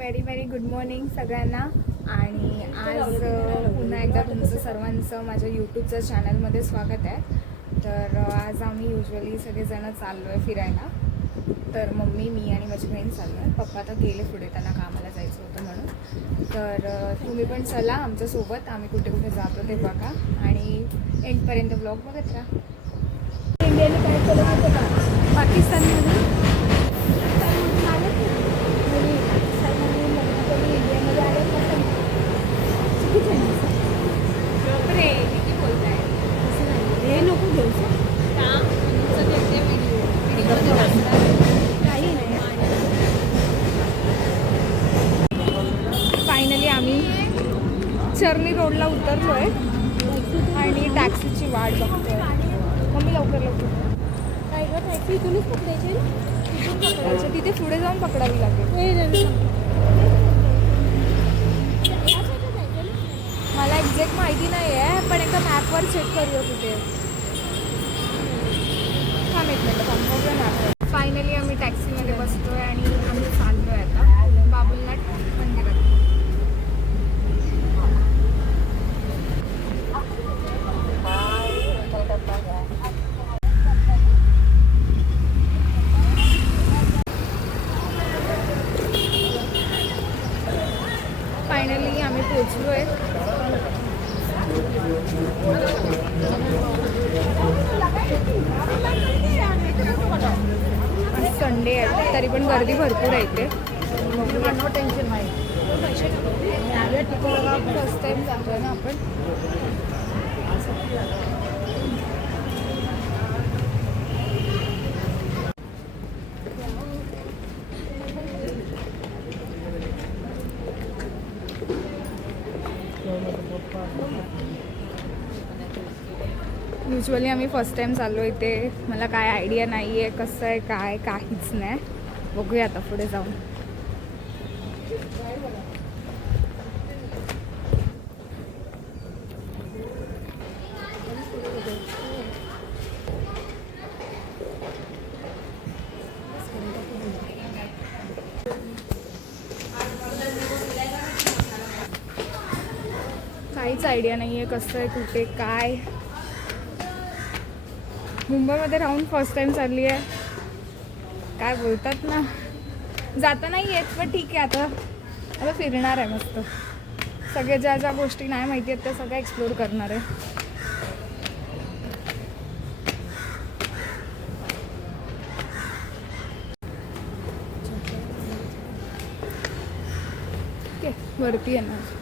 Very very good morning सगळ्यांना. आणि आज पुन्हा एकदा तुमचं सर्वांचं माझ्या यूट्यूबच्या चॅनलमध्ये स्वागत आहे. तर आज आम्ही युजली सगळेजण चाललो आहे फिरायला. तर मम्मी, मी आणि माझी बहीण चाललो आहे. पप्पा तर गेले पुढे, त्यांना कामाला जायचं होतं म्हणून. तर तुम्ही पण चला आमच्यासोबत. आम्ही कुठे कुठे जातो ते बघा आणि एंडपर्यंत ब्लॉग बघत राहा. इंडियाने काय केलं होतं का पाकिस्तानमध्ये फायनली आम्ही चर्नी रोडला उतरलो आहे आणि टॅक्सीची वाट बघतोय. मम्मी लवकर लवकर काय ग, टॅक्सी इथूनच पकडायची? पकडायचं, तिथे पुढे जाऊन पकडावी लागेल. मला एक्झॅक्ट माहिती नाही आहे, पण एकदा मॅपवर चेक करूया कुठे. थांब एक मिनिट, थांबवूया मॅपवर. फायनली आम्ही टॅक्सीमध्ये बसतोय आणि आम्ही चाललो आहे आता बाबुलनाथ मंदिरात. फायनली आम्ही पोचलो आहे. आज संडे आहे तरी पण गर्दी भरपूर आहे इथे. नो टेन्शन नाही. फर्स्ट टाइम जातोय ना आपण. युजली आम्ही फर्स्ट टाइम चाललो इथे. मला काय आयडिया नाही आहे कसं आहे काय, काहीच नाही. बघूया आता पुढे जाऊन. काहीच आयडिया नाही आहे कसं आहे कुठे काय. मुंबईमध्ये राहून फर्स्ट टाइम चालली आहे. काय बोलतात ना, जाता नाही येत पण ठीक आहे. आता फिरणार आहे मस्त. सगळे ज्या ज्या गोष्टी नाही माहिती आहेत त्या सगळ्या एक्सप्लोर करणार आहे. ओके, वरती येणार.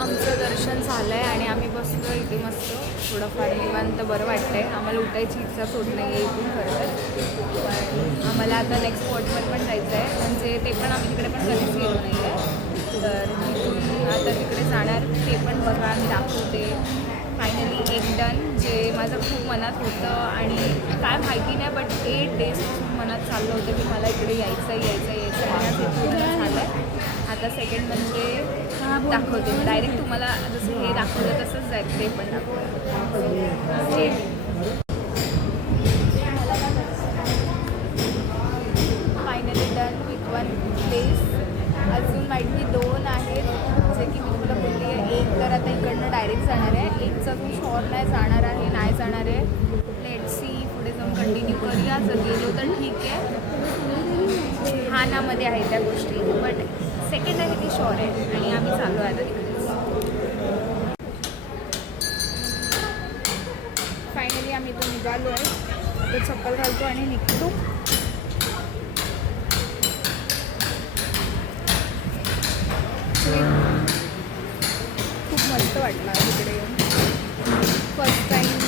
आमचं दर्शन झालं आहे आणि आम्ही बसलो इथे मस्त. थोडंफार निवांत बरं वाटतं आहे. आम्हाला उठायची इच्छा होत नाही आहे इथून खरं तर. आम्हाला आता नेक्स्ट स्पॉटवर पण जायचं आहे, म्हणजे ते पण आम्ही तिकडे पण कधीच गेलो नाही आहे. तर तिथून आता तिकडे जाणार, ते पण बघा आम्ही दाखवते. फायनली एक डन, जे माझं खूप मनात होतं आणि काय माहिती नाही बट 8 डेजपासून मनात चाललं होतं की मला इकडे यायचं मला तिथून झालं आहे. आता सेकंड म्हणजे दाखवते डायरेक्ट तुम्हाला. जसं हे दाखवलं तसंच जायचं, ते पण दाखवते. Finally done with 1 place. अजून माहिती 2 आहेत जे की मी तुला बोलली आहे. एक तर आता इकडनं डायरेक्ट जाणार आहे, एकचा तू शॉर नाही जाणार आहे, नाही जाणार आहे. लेट्स सी, पुढे जाऊन कंटिन्यू करूया. जर गेलो तर ठीक आहे. हानामध्ये आहे त्या गोष्टी, बट सेकंड आहे ती शॉर आहे आणि आम्ही चालू आहे आता तिकडे. निघालो आहे. आता चप्पल घालतो आणि निघतो. खूप मस्त वाटलं तिकडे येऊन. फर्स्ट टाईम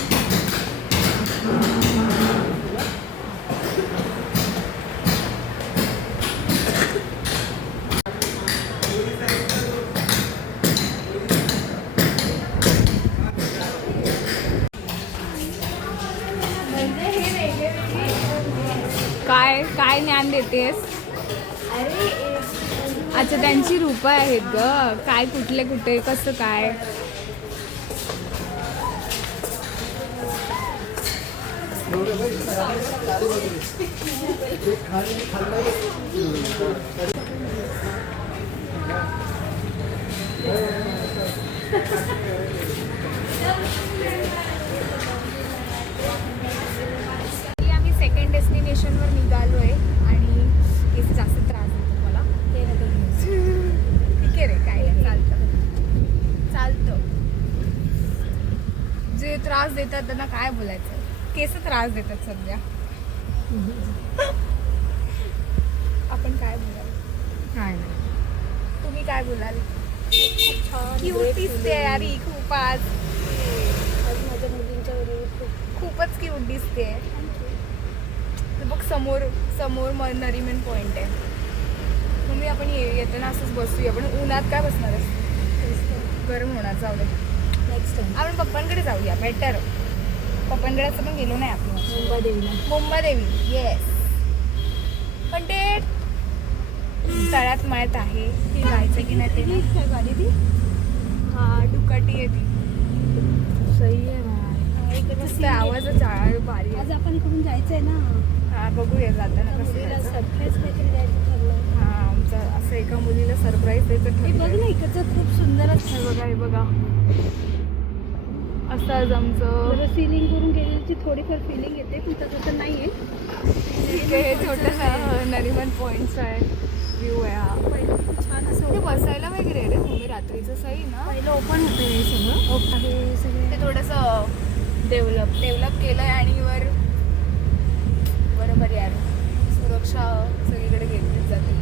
काय काय ज्ञान देतेस? अच्छा, त्यांची रूपं आहेत ग. काय कुठले कुठे कसं काय? आम्ही सेकंड डेस्टिनेशनवर निघालो आहे आणि इथे जास्त त्रास देतो मला. ठीक आहे रे, काय नाही, चालतं. जे त्रास देतात त्यांना काय बोलायचं. केस त्रास देतात सध्या. आपण काय बोलाल? काय नाही. तुम्ही काय बोलाल? खूप छान क्यूट दिसते यार ही खूप आज माझ्या मुलींच्या बरोबर खूपच क्यूट दिसते. बघ समोर नरिमन पॉइंट आहे. मम्मी आपण येताना असंच बसूया. पण उन्हात काय बसणार आहे? गरम होणार. जाऊ दे, नेक्स्ट टाइम आपण पप्पांकडे जाऊया. बेटर. पप्पांकडे असं पण गेलो नाही आपण. मुंबादेवी. येस. पण ते तळ्यात मळ्यात आहे. ती जायचं की नाही ते काय गाडी ती दुकाटी आहे ती. सही आहे मस्त आवाजच भारी आहे. आज आपण इकडून जायचंय ना. हा, बघूया जाताना कसं मुलीला जायचं. सरप्राईज काहीतरी द्यायचं ठरलं. हा, आमचं असं एका मुलीला सरप्राईज द्यायचं हे बघ ठरलंय. ना, इकडचं खूप सुंदरच हे बघा, हे बघा. असंच आमचं. जरा सिलिंग करून गेलेली थोडीफार फिलिंग येते, पण तसं नाही आहे. ठीक आहे. हे छोटंसं नरिमन पॉइंट्स आहे. व्ह्यू आहे हा. पहिलं खूप छान असं ते बसायला वगैरे रे मम्मी रात्रीचं सही ना. पहिलं ओपन होतं हे सगळं. हे सगळे ते थोडंसं डेव्हलप केलं आहे आणि बरोबर यार सुरक्षा सगळीकडे घेतलीच जाते.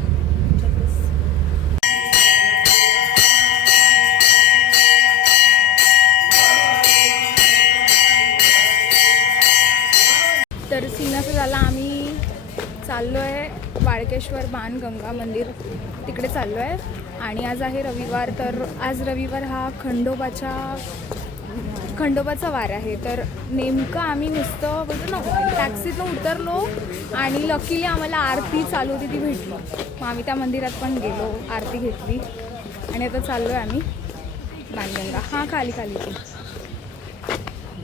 तर सीन असं झाला, आम्ही चाललो आहे वाळकेश्वर बाणगंगा मंदिर तिकडे चाललो आहे. आणि आज आहे रविवार. तर आज रविवार हा खंडोबाचा वार आहे. तर नेमकं आम्ही नुसतं बोलतो ना टॅक्सीतून उतरलो आणि लकीली आम्हाला आरती चालू होती ती भेटली. मग आम्ही त्या मंदिरात पण गेलो, आरती घेतली आणि आता चाललो आहे आम्ही बाणगंगा. हां, खाली ती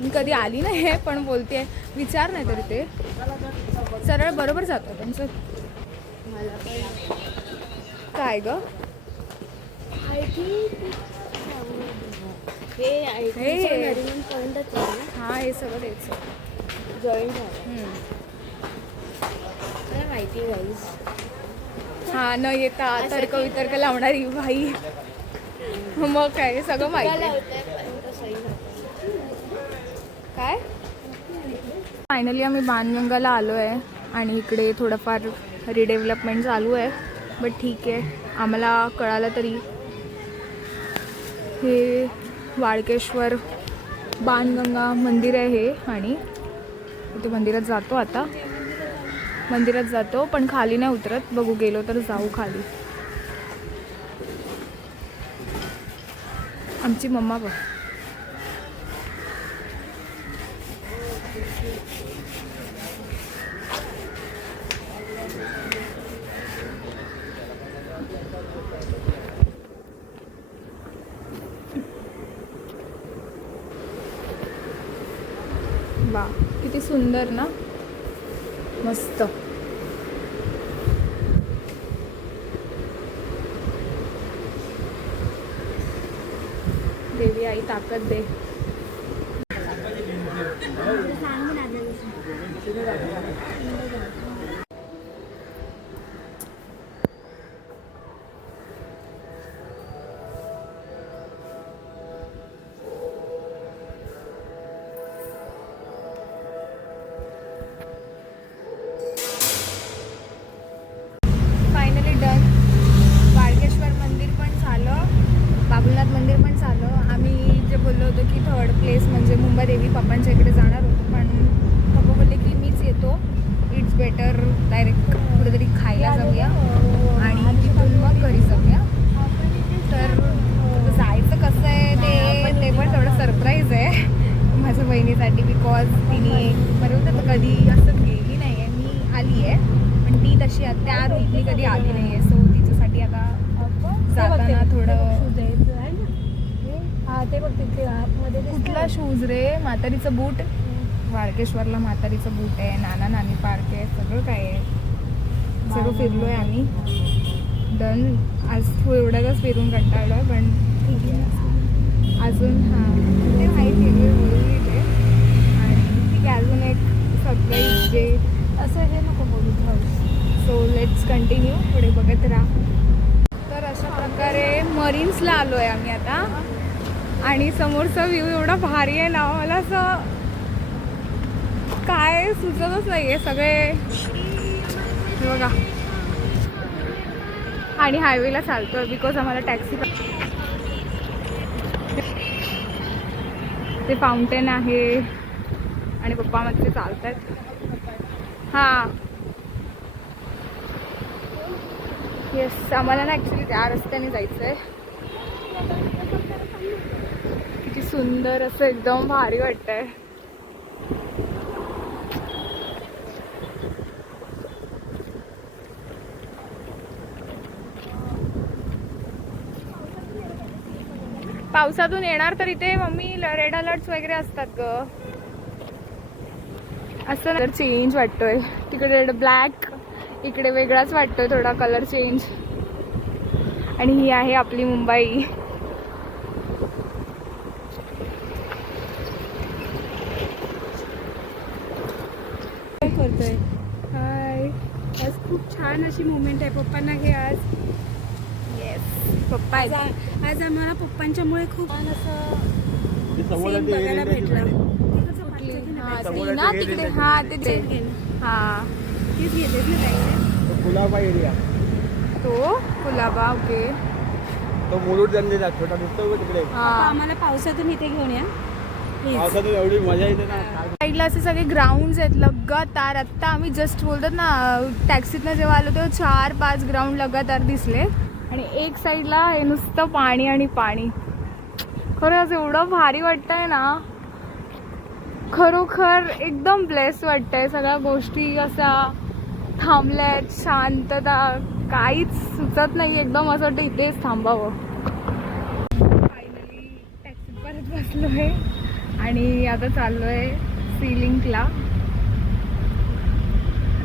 मी कधी आली नाही आहे पण बोलते विचार नाही तरी ते सरळ बरोबर जातं त्यांचं. काय ग हां, हे सगळं द्यायचं जॉईन झालं माहिती आहे. हां, न येता तर्क वितर्क लावणारी बाई. मग काय सगळं माहिती आहे. काय फायनली आम्ही बाणगंगाला आलो आहे आणि इकडे थोडंफार रिडेव्हलपमेंट चालू आहे. बट ठीक आहे, आम्हाला कळालं तरी हे वाळकेश्वर बाणगंगा मंदिर आहे हे. आणि इथे मंदिरात जातो पण खाली नाही उतरत. बघू, गेलो तर जाऊ खाली. आमची मम्मा बघ. वा, किती सुंदर ना, मस्त. देवी आई ताकद दे. देवी पप्पांच्या इकडे जाणार होतो, पण पप्पा बोलले की मीच येतो, इट्स बेटर डायरेक्ट कुठेतरी खायला जाऊया आणि तिथून मग घरी जाऊया. तर जायचं कसं आहे ते पण थोडं सरप्राईज आहे माझ्या बहिणीसाठी, बिकॉज तिने बरोबर कधी असं गेली नाही आहे. मी आली आहे पण ती तशी त्या रूटनी कधी आली नाही आहे. सो तिच्यासाठी आता जाताना थोडं ते बघ तिथे आतमध्ये कुठला शूज रे, म्हातारीचं बूट, वाळकेश्वरला म्हातारीचं बूट आहे, नाना नानी पार्क आहे, सगळं काय आहे. सगळं फिरलोय आम्ही. डन. आज एवढ्याच फिरून कंटाळलो आहे, पण अजून ते माहिती आहे बोलली ते. आणि ठीक आहे, अजून एक सरप्राईज जे असं हे नको बोलू हाऊस. सो लेट्स कंटिन्यू, पुढे बघत राहा. तर अशा प्रकारे मरीन्सला आलो आहे आम्ही आता. आणि समोरचा व्ह्यू एवढा भारी आहे ना, मला असं काय सुचतच नाही आहे. सगळे हे बघा, आणि हायवेला चालतोय बिकॉज आम्हाला टॅक्सी. ते फाउंटेन आहे आणि पप्पा मध्ये चालत आहेत. हां येस, आम्हाला ना ॲक्च्युली त्या रस्त्याने जायचं आहे. किती सुंदर असं एकदम भारी वाटतंय. पावसातून येणार तर इथे मम्मी रेड अलर्ट्स वगैरे असतात ग. असं तर चेंज वाटतोय, तिकडे ब्लॅक, इकडे वेगळाच वाटतोय थोडा कलर चेंज. आणि ही आहे आपली मुंबई. करतोय. हाय, आज खूप छान अशी मुवमेंट आहे पप्पांना घे आज. येस पप्पा आज आज आम्हाला पप्पांच्यामुळे खूप छान असं सीन बघायला भेटलं. कुठली? हां ती ना तिकडे, हां ते हां तीच घेतेस ना ताई? कुलाबा एरिया, तो कुलाबा. ओके. तो मुलूड जनलेला छोटा दिसतो बघ तिकडे. पप्पा, हां आम्हाला पावसातून इथे घेऊन या प्लीज. पावसातून एवढी मजा येते ना. साईडला असे सगळे ग्राउंड्स आहेत लगातार. आत्ता आम्ही जस्ट बोलतात ना टॅक्सीतनं जेव्हा आलो तेव्हा 4-5 ग्राउंड लगातार दिसले. आणि एक साईडला हे नुसतं पाणी आणि पाणी. खरंच एवढं भारी वाटतंय ना, खरोखर एकदम ब्लेस वाटतंय. सगळ्या गोष्टी अशा थांबल्यात, शांतता, काहीच सुचत नाही. एकदम असं वाटतं इथेच थांबावं. फायनली टॅक्सीत परत बसलोय आणि आता चाललोय सीलिंगला.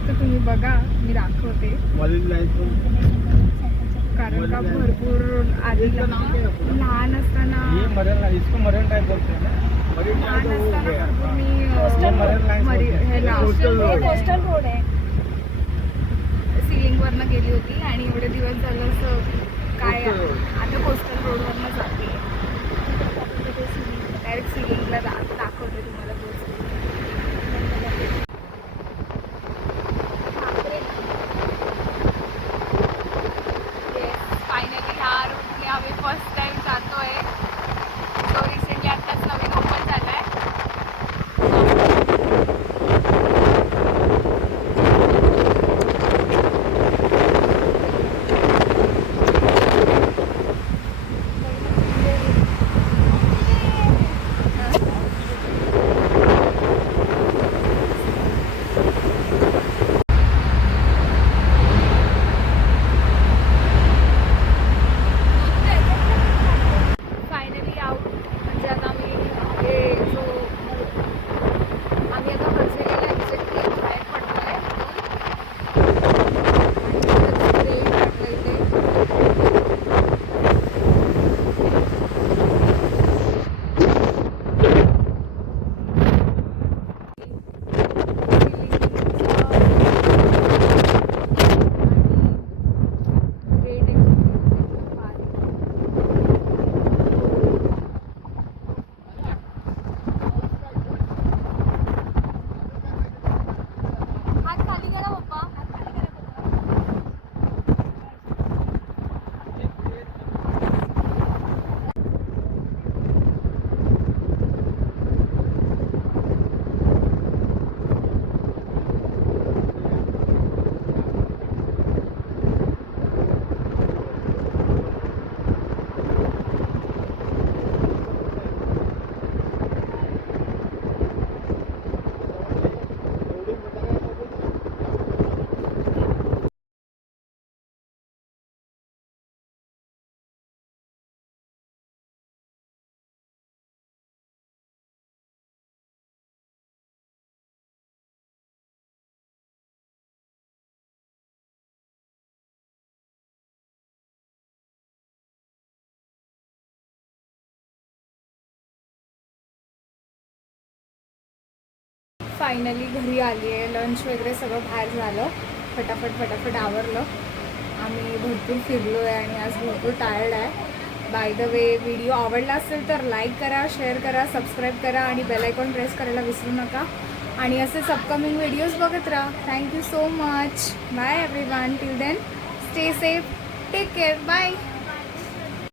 तर तुम्ही बघा, मी दाखवते. मरीन लाईन कारण का भरपूर आधी लहान असताना इसको मरीन टाइप बोलते हैं ना. मरीन लहान टाइप वो हो असताना गया. भरपूर मी मरीन लाईन ह्याला कोस्टल रोड. कोस्टल रोड आहे. सिलिंगवरनं गेली होती आणि एवढे दिवस झालं असं काय कोस्टल रोड. आता कोस्टल रोडवरनं जाते. डायरेक्ट सिलिंगला दाखवते तुम्हाला पोहोचते. फायनली ह्या रूटने आम्ही फर्स्ट टाइम जातोय. तो रिसेंटली आत्ताच नवीन ओपन झालाय. फायनली घरी आली आहे. लंच वगैरे सगळं बाहेर झालं. फटाफट आवरलं. आम्ही भरपूर फिरलो आहे आणि आज भरपूर टायर्ड आहे. बाय द वे, व्हिडिओ आवडला असेल तर लाईक करा, शेअर करा, सबस्क्राईब करा आणि बेल आयकॉन प्रेस करायला विसरू नका. आणि असेच अपकमिंग व्हिडिओज बघत राहा. Thank you so much. Bye everyone. Till then stay safe, take care, bye.